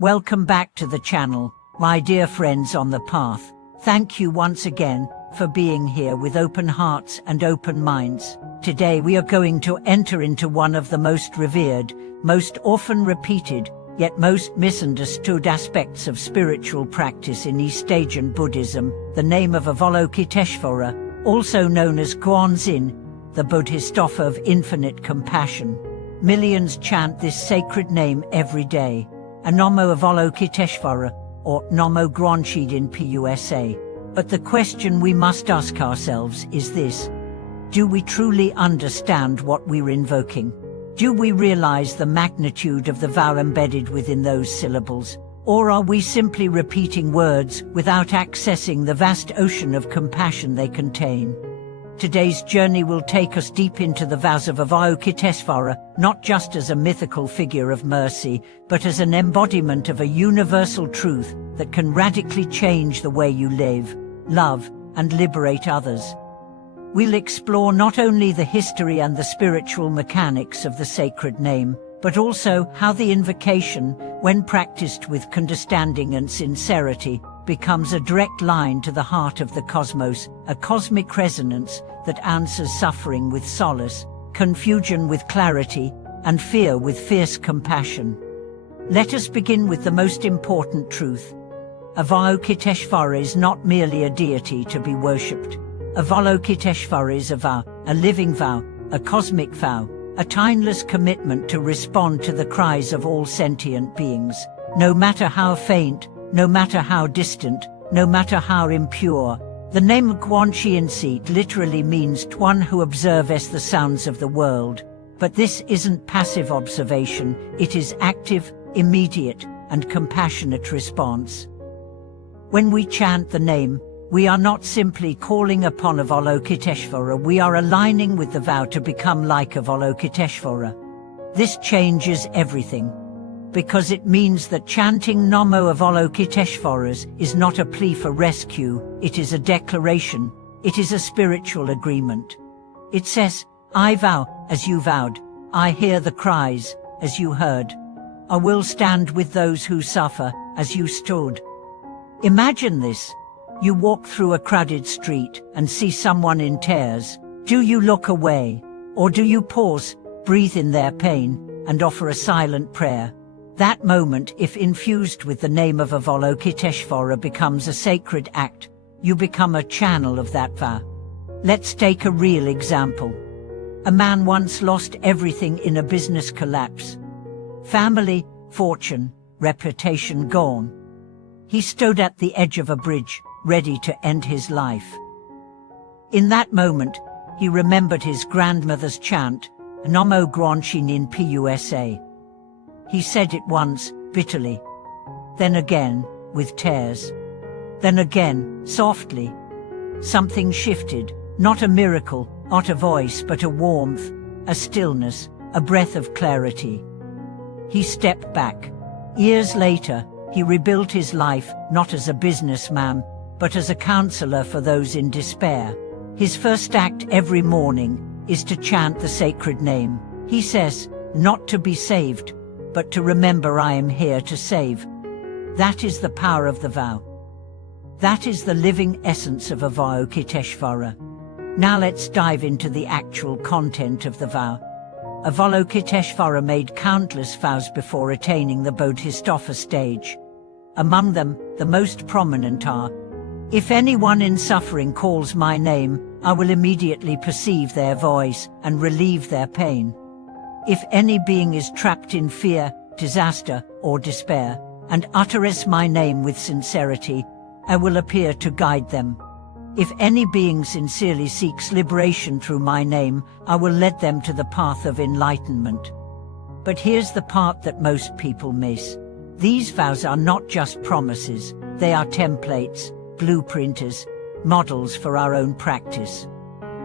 Welcome back to the channel, my dear friends on the path. Thank you once again for being here with open hearts and open minds. Today we are going to enter into one of the most revered, most often repeated, yet most misunderstood aspects of spiritual practice in East Asian Buddhism, the name of Avalokiteshvara, also known as Guanzin, the Bodhisattva of infinite compassion. Millions chant this sacred name every day, Namo Avalokiteshvara, or Namo Guanzin Pusa. But the question we must ask ourselves is this: do we truly understand what we're invoking? Do we realize the magnitude of the vow embedded within those syllables? Or are we simply repeating words without accessing the vast ocean of compassion they contain? Today's journey will take us deep into the vows of Avalokiteshvara, not just as a mythical figure of mercy, but as an embodiment of a universal truth that can radically change the way you live, love, and liberate others. We'll explore not only the history and the spiritual mechanics of the sacred name, but also how the invocation, when practiced with understanding and sincerity, becomes a direct line to the heart of the cosmos, a cosmic resonance that answers suffering with solace, confusion with clarity, and fear with fierce compassion. Let us begin with the most important truth. Avalokiteshvara is not merely a deity to be worshipped. Avalokiteshvara is a vow, a living vow, a cosmic vow, a timeless commitment to respond to the cries of all sentient beings, no matter how faint, no matter how distant, no matter how impure. The name Guanzin literally means one who observes the sounds of the world. But this isn't passive observation, it is active, immediate, and compassionate response. When we chant the name, we are not simply calling upon Avalokiteshvara, we are aligning with the vow to become like Avalokiteshvara. This changes everything, because it means that chanting Namo Avalokiteshvara is not a plea for rescue, it is a declaration, it is a spiritual agreement. It says, I vow, as you vowed, I hear the cries, as you heard. I will stand with those who suffer, as you stood. Imagine this. You walk through a crowded street and see someone in tears. Do you look away? Or do you pause, breathe in their pain, and offer a silent prayer? That moment, if infused with the name of Avalokiteshvara, becomes a sacred act. You become a channel of that vow. Let's take a real example. A man once lost everything in a business collapse. Family, fortune, reputation gone. He stood at the edge of a bridge, ready to end his life. In that moment, he remembered his grandmother's chant, Namo Guanzin Pusa. He said it once, bitterly. Then again, with tears. Then again, softly. Something shifted, not a miracle, not a voice, but a warmth, a stillness, a breath of clarity. He stepped back. Years later, he rebuilt his life, not as a businessman, but as a counselor for those in despair. His first act every morning is to chant the sacred name. He says, not to be saved, but to remember I am here to save. That is the power of the vow. That is the living essence of Avalokiteshvara. Now let's dive into the actual content of the vow. Avalokiteshvara made countless vows before attaining the Bodhisattva stage. Among them, the most prominent are: if anyone in suffering calls my name, I will immediately perceive their voice and relieve their pain. If any being is trapped in fear, disaster, or despair, and utters my name with sincerity, I will appear to guide them. If any being sincerely seeks liberation through my name, I will lead them to the path of enlightenment. But here's the part that most people miss. These vows are not just promises, they are templates, blueprinters, models for our own practice.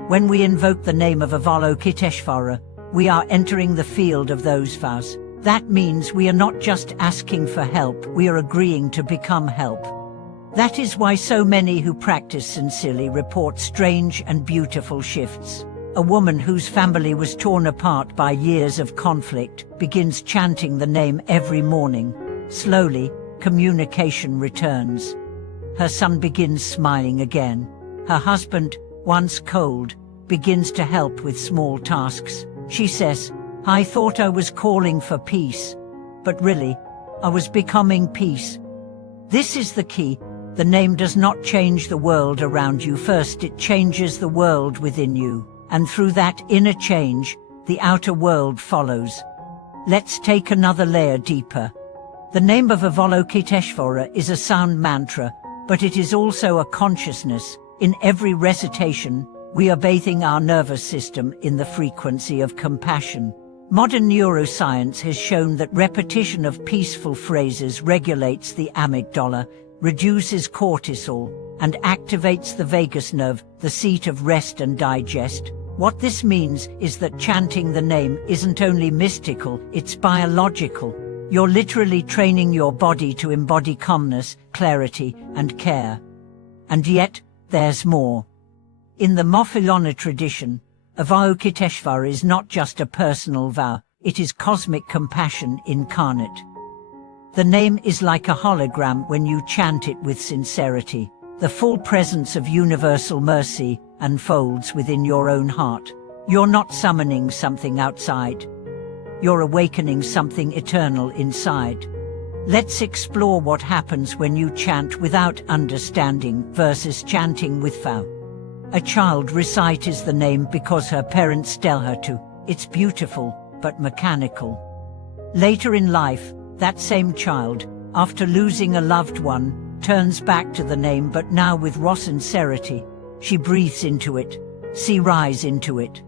When we invoke the name of Avalokiteshvara, we are entering the field of those vows. That means we are not just asking for help, we are agreeing to become help. That is why so many who practice sincerely report strange and beautiful shifts. A woman whose family was torn apart by years of conflict begins chanting the name every morning. Slowly, communication returns. Her son begins smiling again. Her husband, once cold, begins to help with small tasks. She says, "I thought I was calling for peace, but really, I was becoming peace." This is the key. The name does not change the world around you. First, it changes the world within you, and through that inner change, the outer world follows. Let's take another layer deeper. The name of Avalokiteshvara is a sound mantra, but it is also a consciousness. In every recitation, we are bathing our nervous system in the frequency of compassion. Modern neuroscience has shown that repetition of peaceful phrases regulates the amygdala, reduces cortisol, and activates the vagus nerve, the seat of rest and digest. What this means is that chanting the name isn't only mystical, it's biological. You're literally training your body to embody calmness, clarity, and care. And yet, there's more. In the Mophilona tradition, Avalokiteshvara is not just a personal vow, it is cosmic compassion incarnate. The name is like a hologram when you chant it with sincerity. The full presence of universal mercy unfolds within your own heart. You're not summoning something outside. You're awakening something eternal inside. Let's explore what happens when you chant without understanding versus chanting with vow. A child recites the name because her parents tell her to. It's beautiful, but mechanical. Later in life, that same child, after losing a loved one, turns back to the name, but now with raw sincerity. She breathes into it, she rises into it.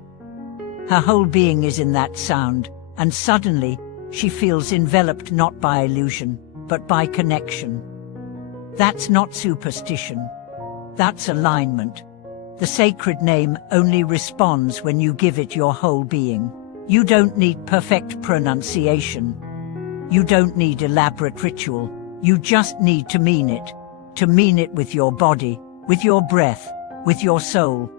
Her whole being is in that sound, and suddenly, she feels enveloped not by illusion, but by connection. That's not superstition. That's alignment. The sacred name only responds when you give it your whole being. You don't need perfect pronunciation. You don't need elaborate ritual. You just need to mean it. To mean it with your body, with your breath, with your soul.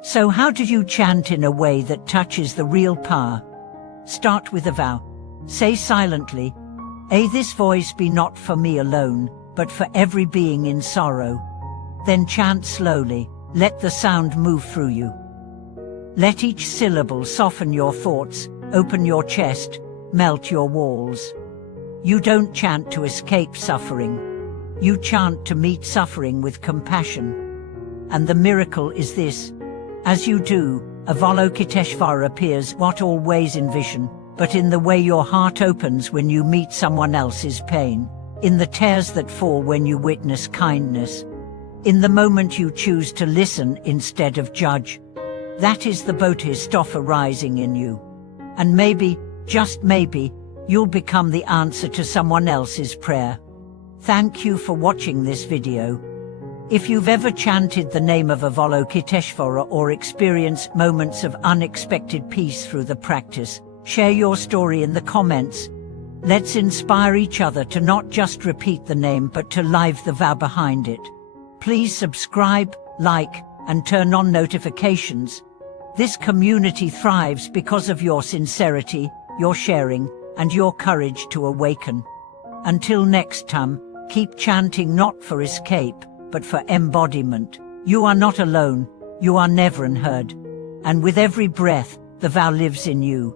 So how do you chant in a way that touches the real power? Start with a vow. Say silently, "May this voice be not for me alone, but for every being in sorrow." Then chant slowly. Let the sound move through you. Let each syllable soften your thoughts, open your chest, melt your walls. You don't chant to escape suffering. You chant to meet suffering with compassion. And the miracle is this. As you do, Avalokiteshvara appears not always in vision, but in the way your heart opens when you meet someone else's pain, in the tears that fall when you witness kindness, in the moment you choose to listen instead of judge. That is the Bodhisattva rising in you. And maybe, just maybe, you'll become the answer to someone else's prayer. Thank you for watching this video. If you've ever chanted the name of Avalokiteshvara or experienced moments of unexpected peace through the practice, share your story in the comments. Let's inspire each other to not just repeat the name but to live the vow behind it. Please subscribe, like, and turn on notifications. This community thrives because of your sincerity, your sharing, and your courage to awaken. Until next time, keep chanting not for escape, but for embodiment. You are not alone, you are never unheard. And with every breath, the vow lives in you.